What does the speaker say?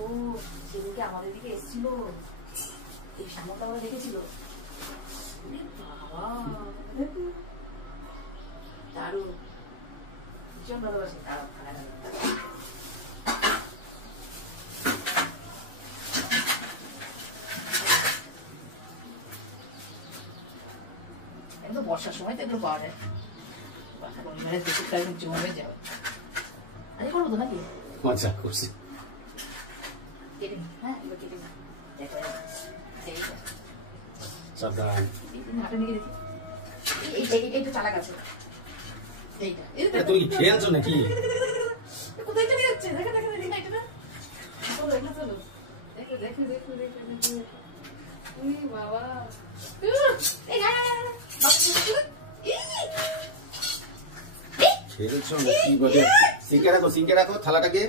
ও সেদিকে আমাদের দিকে এসেছিল, এই শ্যামলটা ওরা দেখেছিল। বাবা দারুণ, ভীষণ ভালোবাসে। একদম বর্ষার সময় তো এগুলো পাওয়া যায়। জমে যাবে। আরে করবো তো নাকি? মজা করছি। হ্যাঁ এবার কেটে সাবধান। হাটে নিয়ে দেখি। এইটা চালা গেছে। এইটা তুই খেলছো নাকি? কোথায় চলে যাচ্ছে? দেখে দেখে দেখে এটা না। চলো এখানে চলো। দেখো দেখো দেখো দেখো দেখো। উই বাবা। এই না না না। খেলছো নাকি বলে? সিঙ্কে রাখো থালাটাকে।